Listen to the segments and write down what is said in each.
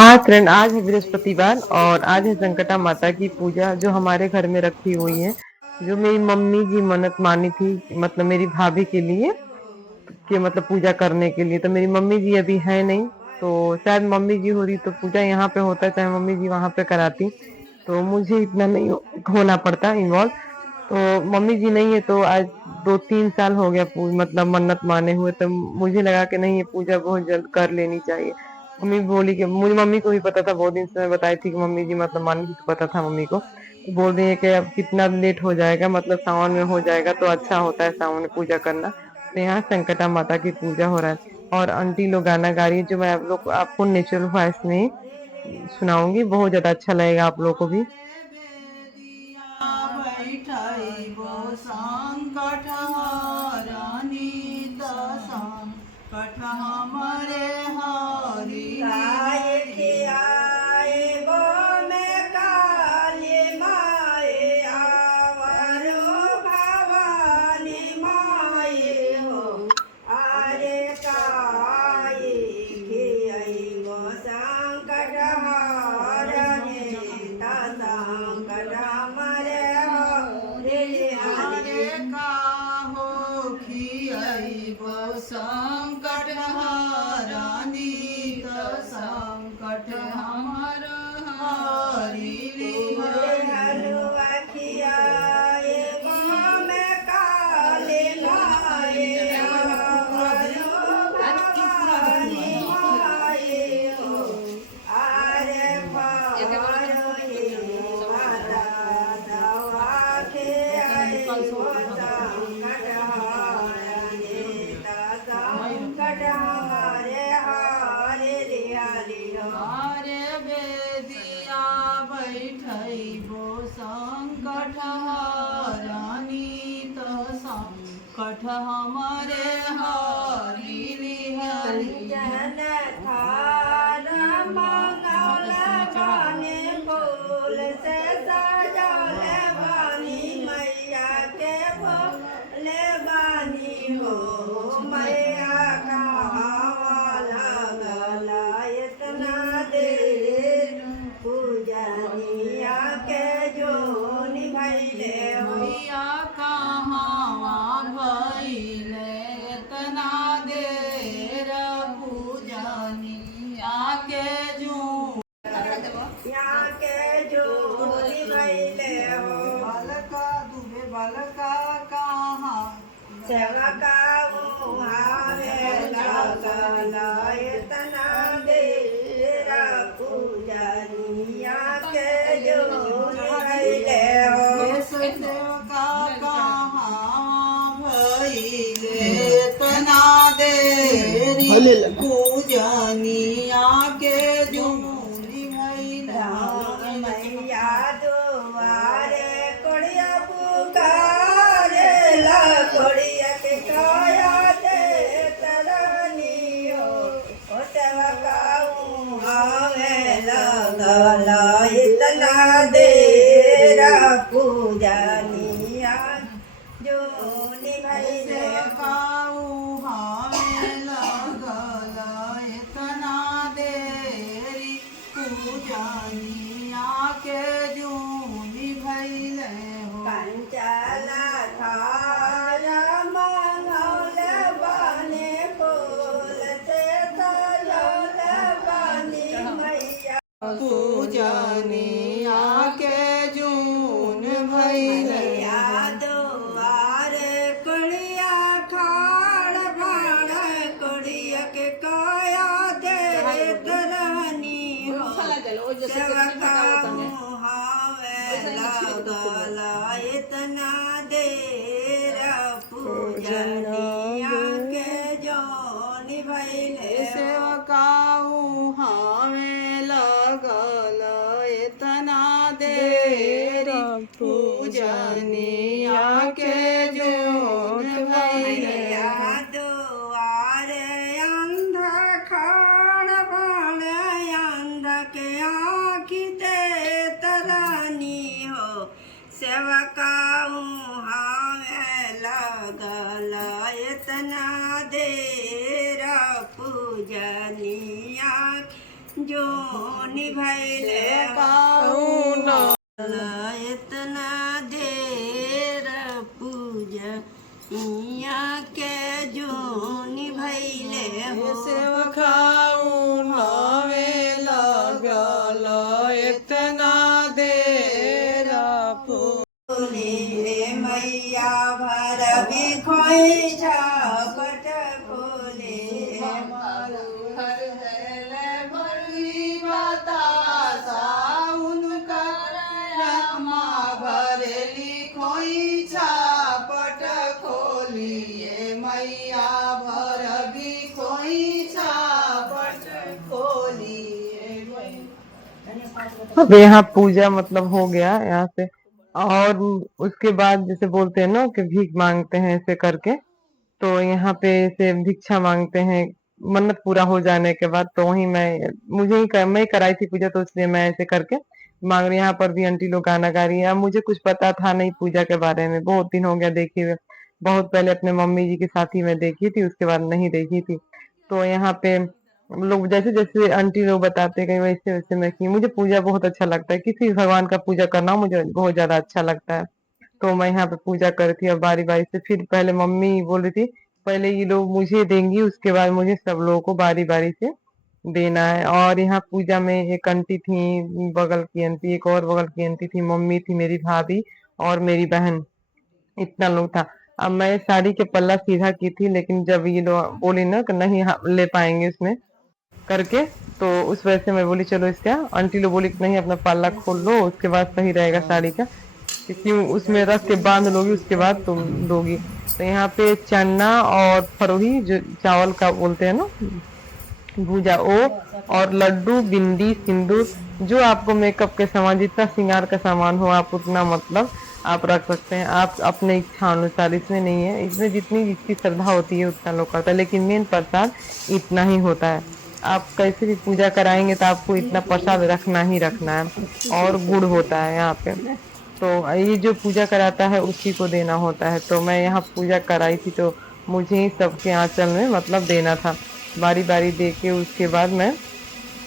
हाँ फ्रेंड, आज है बृहस्पतिवार और आज है संकटा माता की पूजा जो हमारे घर में रखी हुई है। जो मेरी मम्मी जी मन्नत मानी थी, मतलब मेरी भाभी के लिए, कि मतलब पूजा करने के लिए। तो मेरी मम्मी जी अभी है नहीं, तो शायद मम्मी जी हो रही तो पूजा यहाँ पे होता है, चाहे मम्मी जी वहां पे कराती। तो मुझे इतना नहीं होना पड़ता इन्वॉल्व। तो मम्मी जी नहीं है तो आज 2-3 साल हो गया मतलब मन्नत माने हुए। तो मुझे लगा कि नहीं, ये पूजा बहुत जल्द कर लेनी चाहिए। मम्मी बोली कि मुझे, मम्मी को भी पता था, बहुत दिन से मैं बताई थी कि मम्मी जी मतलब मानी थी, तो पता था मम्मी को। तो बोल रही है कि अब कितना लेट हो जाएगा, मतलब सावन में हो जाएगा तो अच्छा होता है सावन में पूजा करना। तो यहाँ संकटा माता की पूजा हो रहा है और आंटी लोग गाना गा रही है, जो मैं आप लोग आपको नेचुरल वॉइस में सुनाऊंगी। बहुत ज्यादा अच्छा लगेगा आप लोगों को भी। बैठैबो संकट हरनी त संकट हमरे हरि काय के आए गो में काली माए आवरो भवानी माए हो अरे काय के आई गो संकट हरने ता संकट हमारे हो रे हरे हरि काहो खियैबो संकट हरनी त संकट हमर हरि तोरे हलवा खियाए गो में काली माए आवरो भवानी माए हो आरे पारो हे माता दवा के आए गो संकट हारने ता संकट हमारे हारे रे हरि हो हरे बेदिया बैठैबो संकट हरनी त संकट हमरे हरि हरि कंचन थार मंगल बानी फूल से सजल बानी मैया के फूल बानी हो मैया कहाँ लगल इतना देर पूजनिया के जो निभैले हो मैया कहाँ भइले एतना देर पूजनिया के जू यहाँ के जो निभैले हो बालका दुबे बालका कहाँ सेवका मुहावे लगल इतना देर पूजनिया के जो निभैले हो सेवका कहाँ भइले तना देरी पूजनिया के जूनी राम भइले मैया दुआरे कोड़िया पुकारे ला कोड़िया के काया दे तरनी हो ओ सेवकाऊ हमें लगल इतना देर पूजनिया जो निभैले काऊ हमें लगल इतना देरी पूजनिया के जूनी भइले हो कंचला थार मंगल बानी फूल से सजल बानी मैया पूजनिया के जून भइले मैया दुआर कुड़िया खाड़ भाड़ कुड़िया के काया दे तरहनी हो सेवका मुहावे लगल इतना देर पूजनिया के जो निभैले सेवकाऊ हमें लगल इतना देर पूजनिया के जून भइले मैया दुआरे अंध खाड़ बाण अंध के आँखी ते तरनी हो सेवकाऊ हमें लगल इतना देर पूजनिया जोनी भैले इतना देर पूजा इया के जोनी भैले हो खाऊ नवे लगल इतना देर बोले मैया भर बिखोई छपट खोले अब यहाँ पूजा मतलब हो गया यहाँ से। और उसके बाद जैसे बोलते हैं ना कि भीख मांगते हैं ऐसे करके, तो यहाँ पे ऐसे भिक्षा मांगते हैं मन्नत पूरा हो जाने के बाद। तो वही मैं कराई थी पूजा, तो इसलिए मैं ऐसे करके मांग रही। यहाँ पर भी आंटी लोग गाना गा रही है। अब मुझे कुछ पता था नहीं पूजा के बारे में, बहुत दिन हो गया देखे हुए। बहुत पहले अपने मम्मी जी के साथ ही मैं देखी थी, उसके बाद नहीं देखी थी। तो यहाँ पे लोग जैसे जैसे आंटी लोग बताते गए वैसे वैसे मैं की। मुझे पूजा बहुत अच्छा लगता है, किसी भी भगवान का पूजा करना मुझे बहुत ज्यादा अच्छा लगता है। तो मैं यहाँ पे पूजा कर रही थी, और बारी बारी से फिर पहले मम्मी बोल रही थी पहले ये लोग मुझे देंगी, उसके बाद मुझे सब लोगों को बारी बारी से देना है। और यहाँ पूजा में एक आंटी थी, बगल की आंटी, एक और बगल की आंटी थी, मम्मी थी, मेरी भाभी और मेरी बहन, इतना लोग था। अब मैं साड़ी के पल्ला सीधा की थी, लेकिन जब ये लोग बोली ना कि नहीं ले पाएंगे उसमें करके, तो उस वजह से मैं बोली चलो इसका। आंटी लोग बोली कि नहीं अपना पल्ला खोल लो, उसके बाद सही रहेगा साड़ी का, क्योंकि उसमें रख के बांध लोगी उसके बाद तुम दोगी। तो यहाँ पे चना और फरोही जो चावल का बोलते हैं ना, भूजा ओ, और लड्डू, बिंदी, सिंदूर, जो आपको मेकअप के सामान, जितना श्रृंगार का सामान हो आप उतना मतलब आप रख सकते हैं। आप अपने इच्छा अनुसार, इसमें नहीं है, इसमें जितनी जिसकी श्रद्धा होती है उतना लोग करता है, लेकिन मेन प्रसाद इतना ही होता है। आप कैसे भी पूजा कराएंगे तो आपको इतना प्रसाद रखना ही रखना है। और गुड़ होता है यहाँ पे, तो ये जो पूजा कराता है उसी को देना होता है। तो मैं यहाँ पूजा कराई थी, तो मुझे ही सबके आंचल में मतलब देना था, बारी बारी दे के। उसके बाद मैं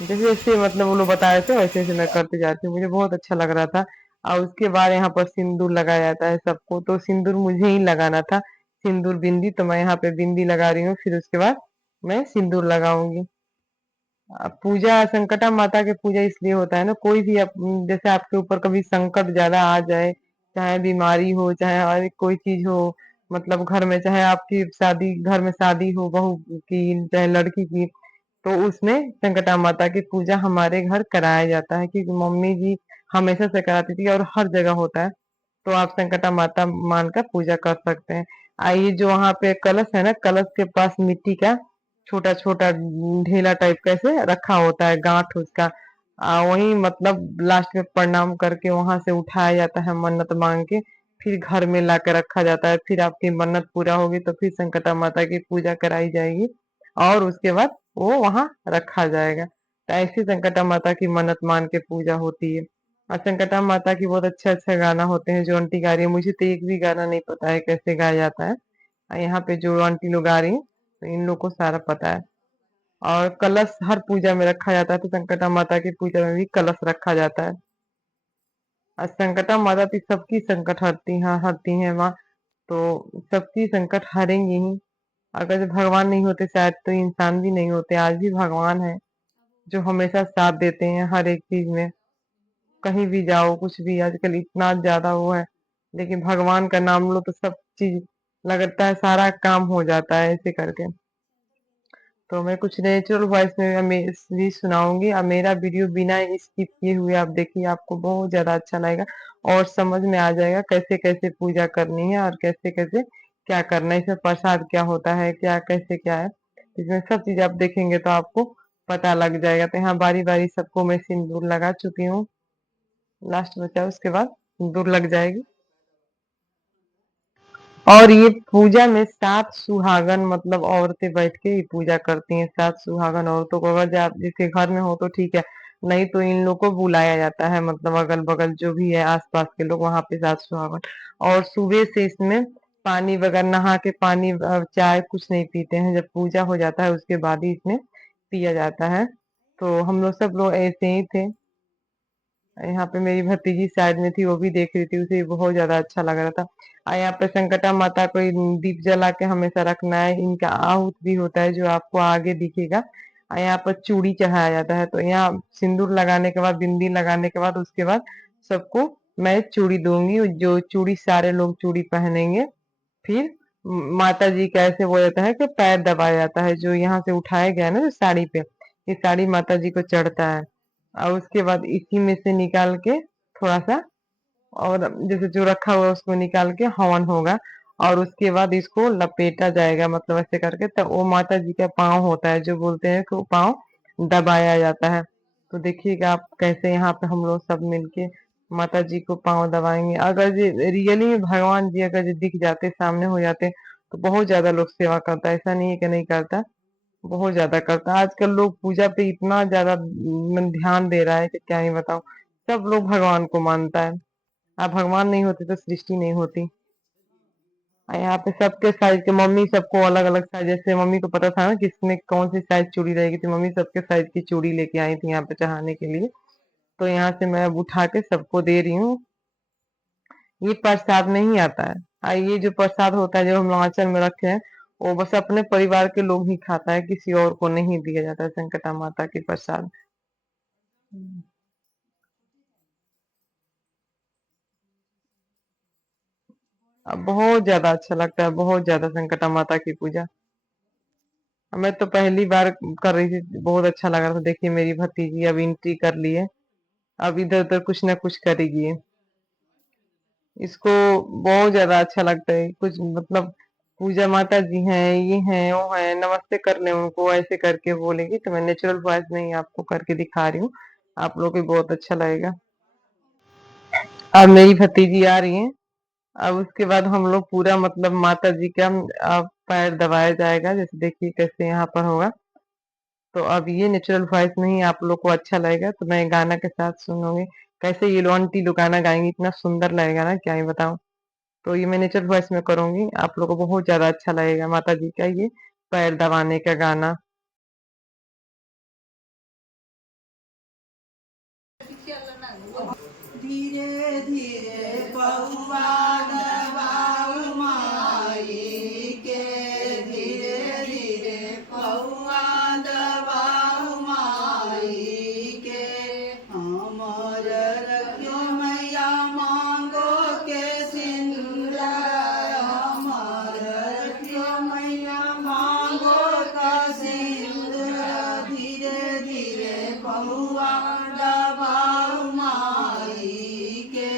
जैसे जैसे मतलब वो लोग बता रहे थे वैसे वैसे मैं करते जाती हूँ, मुझे बहुत अच्छा लग रहा था। और उसके बाद यहाँ पर सिंदूर लगाया जाता है सबको, तो सिंदूर मुझे ही लगाना था, सिंदूर बिंदी। तो मैं यहाँ पे बिंदी लगा रही हूँ, फिर उसके बाद मैं सिंदूर लगाऊंगी। पूजा संकटा माता के पूजा इसलिए होता है ना, कोई भी जैसे आपके ऊपर कभी संकट ज्यादा आ जाए, चाहे बीमारी हो, चाहे और कोई चीज हो, मतलब घर में चाहे आपकी शादी, घर में शादी हो बहू की चाहे लड़की की, तो उसमें संकटा माता की पूजा हमारे घर कराया जाता है, क्योंकि मम्मी जी हमेशा से कराती थी और हर जगह होता है। तो आप संकटा माता मान कर पूजा कर सकते हैं। आइए, जो वहां पे कलश है ना, कलश के पास मिट्टी का छोटा छोटा ढेला टाइप का ऐसे रखा होता है, गांठ उसका। वही मतलब लास्ट में प्रणाम करके वहां से उठाया जाता है मन्नत मांग के, फिर घर में ला के रखा जाता है। फिर आपकी मन्नत पूरा होगी तो फिर संकटा माता की पूजा कराई जाएगी, और उसके बाद वो वहां रखा जाएगा। तो ऐसी संकटा माता की मन्नत मान के पूजा होती है। और संकटा माता की बहुत अच्छा अच्छा गाना होते हैं जो आंटी गा रही है, मुझे तो एक भी गाना नहीं पता है कैसे गाया जाता है। यहाँ पे जो आंटी लोग गा रही है, तो इन लोग को सारा पता है। और कलश हर पूजा में रखा जाता है, तो संकटा माता की पूजा में भी कलश रखा जाता है। और संकटा माता भी सबकी संकट हरती हैं माँ, तो सबकी संकट हरेंगी ही। अगर भगवान नहीं होते शायद तो इंसान भी नहीं होते। आज भी भगवान है जो हमेशा साथ देते हैं हर एक चीज में। कहीं भी जाओ, कुछ भी, आजकल इतना ज्यादा वो है, लेकिन भगवान का नाम लो तो सब चीज लगता है, सारा काम हो जाता है ऐसे करके। तो मैं कुछ नेचुरल वॉइस में भी सुनाऊंगी। अब मेरा वीडियो बिना स्किप किए हुए आप देखिए, आपको बहुत ज्यादा अच्छा लगेगा और समझ में आ जाएगा कैसे कैसे पूजा करनी है और कैसे कैसे क्या करना है, इसमें प्रसाद क्या होता है, क्या कैसे क्या है, इसमें सब चीज आप देखेंगे तो आपको पता लग जाएगा। तो यहाँ बारी बारी सबको मैं सिंदूर लगा चुकी हूँ, लास्ट बचा है, उसके बाद सिंदूर लग जाएगी। और ये पूजा में 7 सुहागन मतलब औरतें बैठ के ये पूजा करती हैं। 7 सुहागन औरतों को, अगर आप जिसके घर में हो तो ठीक है, नहीं तो इन लोग को बुलाया जाता है, मतलब अगल बगल जो भी है आसपास के लोग, वहां पे 7 सुहागन। और सुबह से इसमें पानी वगैरह नहा के, पानी चाय कुछ नहीं पीते हैं, जब पूजा हो जाता है उसके बाद ही इसमें पिया जाता है। तो हम लोग सब लोग ऐसे ही थे। यहाँ पे मेरी भतीजी साइड में थी, वो भी देख रही थी, उसे भी बहुत ज्यादा अच्छा लग रहा था। और यहाँ पे संकटा माता को दीप जला के हमेशा रखना है। इनका आहूत भी होता है जो आपको आगे दिखेगा। और यहाँ पर चूड़ी चढ़ाया जाता है। तो यहाँ सिंदूर लगाने के बाद, बिंदी लगाने के बाद, उसके बाद सबको मैं चूड़ी दूंगी। जो चूड़ी सारे लोग चूड़ी पहनेंगे। फिर माता जी का ऐसे बोला जाता है कि पैर दबाया जाता है, जो यहाँ से उठाया गया है ना जो साड़ी पे, ये साड़ी माता जी को चढ़ता है। और उसके बाद इसी में से निकाल के थोड़ा सा, और जैसे जो रखा हुआ है उसको निकाल के हवन होगा। और उसके बाद इसको लपेटा जाएगा, मतलब ऐसे करके। तब वो माता जी का पाँव होता है, जो बोलते हैं कि वो पाँव दबाया जाता है। तो देखिएगा आप कैसे यहाँ पे हम लोग सब मिलके माता जी को पाँव दबाएंगे। अगर ये रियली में भगवान जी अगर ये दिख जाते, सामने हो जाते, तो बहुत ज्यादा लोग सेवा करता है। ऐसा नहीं है कि नहीं करता, बहुत ज्यादा करता है। आजकल लोग पूजा पे इतना ज्यादा ध्यान दे रहा है कि क्या ही बताऊं। सब लोग भगवान को मानता है। आप भगवान नहीं होते तो सृष्टि नहीं होती। और यहाँ पे सबके साइज के, मम्मी सबको अलग अलग साइज, जैसे मम्मी को पता था ना किसने कौन सी साइज चूड़ी रहेगी, तो मम्मी सबके साइज की चूड़ी लेके आई थी यहाँ पे चढ़ाने के लिए। तो यहाँ से मैं अब उठा के सबको दे रही हूँ। ये प्रसाद नहीं आता है। ये जो प्रसाद होता है जो हम लोग आंचल में रखे हैं, वो बस अपने परिवार के लोग ही खाता है, किसी और को नहीं दिया जाता है संकटा माता के प्रसाद। अब बहुत ज्यादा अच्छा लगता है, बहुत ज्यादा संकटा माता की पूजा। मैं तो पहली बार कर रही थी, बहुत अच्छा लग रहा था। देखिए मेरी भतीजी अब एंट्री कर ली है, अब इधर उधर कुछ ना कुछ करेगी ये। इसको बहुत ज्यादा अच्छा लगता है कुछ, मतलब पूजा माता जी हैं, ये हैं, वो हैं, नमस्ते करने उनको ऐसे करके बोलेगी। तो मैं नेचुरल वॉइस में ही आपको करके दिखा रही हूँ, आप लोग को भी बहुत अच्छा लगेगा। अब मेरी भतीजी आ रही है। अब उसके बाद हम लोग पूरा, मतलब माता जी का पैर दबाया जाएगा, जैसे देखिए कैसे यहाँ पर होगा। तो अब ये नेचुरल वॉइस में ही आप लोग को अच्छा लगेगा, तो मैं गाना के साथ सुनोगे कैसे ये लो आंटी लोग गाना गाएंगी, इतना सुंदर लगेगा ना, क्या ही बताऊं। तो ये मैं नेचुरल वॉइस में करूंगी, आप लोगों को बहुत ज्यादा अच्छा लगेगा माता जी का ये पैर दबाने का गाना। धीरे धीरे पौआ दबाऊ माई के, धीरे धीरे पौआ दबाऊ माई के। हमर रखियो मैया मांगो के सिंदूर, हमर रखियो मैया मांगो का सिंदूर। धीरे धीरे पौआ दबाऊ माई के,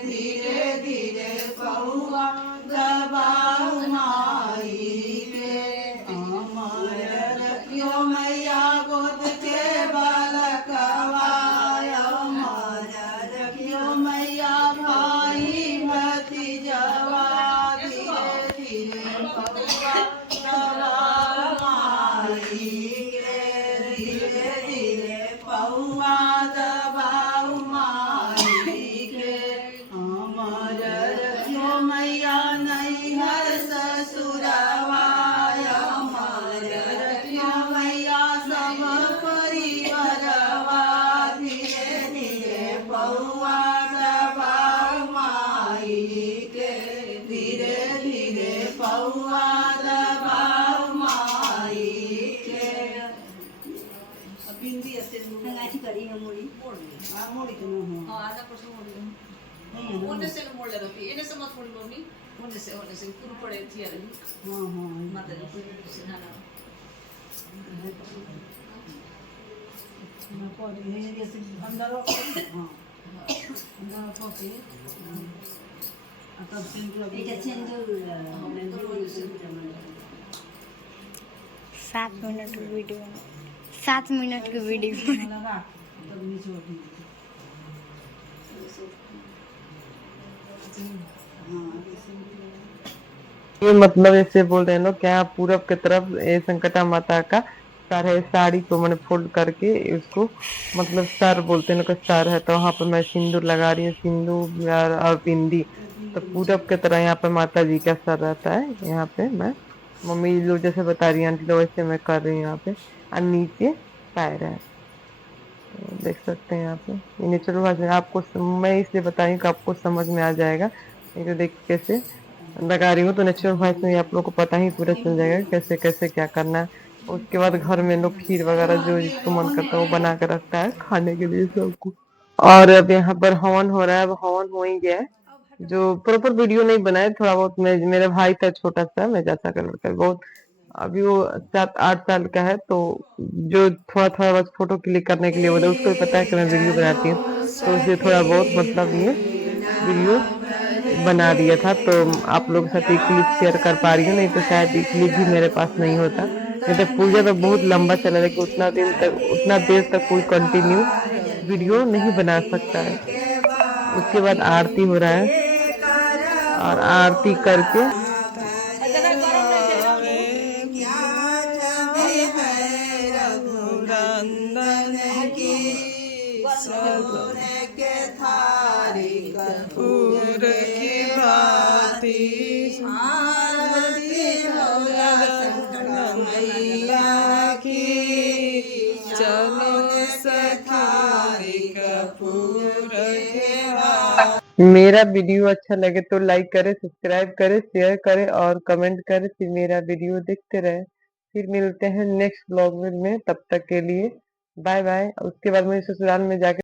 धीरे धीरे पौआ दबाऊ माई के। हमर रखियो मैया गोद के बालकवा, हमर रखियो मैया भाई भतीजवा। धीरे धीरे पौआ दबाऊ माई के, धीरे धीरे पौआ दबाऊ माई के। हमर रखियो मैया नैहर ससुरवा, हमर रखियो मैया सब परिवारवा। धीरे धीरे पौआ दबाऊ माई के, धीरे धीरे पौआ दबाऊ माई के। बिंदी असे हंगाची करी है मुड़ी मोड़ी तो ना हो। ada person muli. Una se no mole do fi. Ene se mas muli mami. Una se puro pare tiara ni. हाँ हाँ Mata ni puro se na na. ना पड़ी है ये से अंदर हाँ अंदर पड़ी। तब सिंदूर এটা সিন্দুর Hombre to lo se muli. 7 minute की वीडियो 7 मिनट की वीडियो लगा तब नीचे उठी। ये मतलब ऐसे बोल रहे हैं लोग क्या, पूरब की तरफ ये संकटा माता का सर है, साड़ी को मैंने फोल्ड करके उसको, मतलब सर बोलते हैं लोग सर है। तो वहां पर मैं सिंदूर लगा रही हूँ, सिंदूर और बिंदी। तो पूरब की तरह यहाँ पे माता जी का सर रहता है। यहाँ पे मैं मम्मी लोग जैसे बता रही है, आंटी लोग वैसे मैं कर रही हूँ यहाँ पे। और नीचे पैर है। देख सकते हैं यहाँ पे ये नेचुरल भाषा आपको मैं इसलिए बताई कि आपको समझ में आ जाएगा। नहीं तो देख कैसे लगा रही हूँ तो नेचुरल वॉइस में आप लोग को पता ही पूरा चल जाएगा कैसे कैसे क्या करना है। उसके बाद घर में लोग खीर वगैरह जो जिसको मन करता है वो बना कर रखता है खाने के लिए सबको। और अब यहाँ पर हवन हो रहा है, अब हवन हो ही गया है। जो प्रॉपर वीडियो नहीं बनाए, थोड़ा बहुत मेरा भाई था छोटा सा, मैं चाचा का लड़का बहुत, अभी वो 7-8 साल का है, तो जो थोड़ा थोड़ा बस फोटो क्लिक करने के लिए बोला, उसको भी पता है कि मैं वीडियो बनाती हूँ, तो उसे थोड़ा बहुत मतलब ये वीडियो बना दिया था। तो आप लोगों के साथ ये क्लिप शेयर कर पा रही हूँ, नहीं तो शायद ये क्लिप भी मेरे पास नहीं होता। नहीं तो पूजा तो बहुत लंबा चला, लेकिन उतना देर तक कोई कंटिन्यू वीडियो नहीं बना सकता है। उसके बाद आरती हो रहा है और आरती करके मेरा वीडियो अच्छा लगे तो लाइक करे, सब्सक्राइब करे, शेयर करे और कमेंट करे, फिर मेरा वीडियो देखते रहे। फिर मिलते हैं नेक्स्ट ब्लॉग में, तब तक के लिए बाय बाय। उसके बाद मैं ससुराल में जाके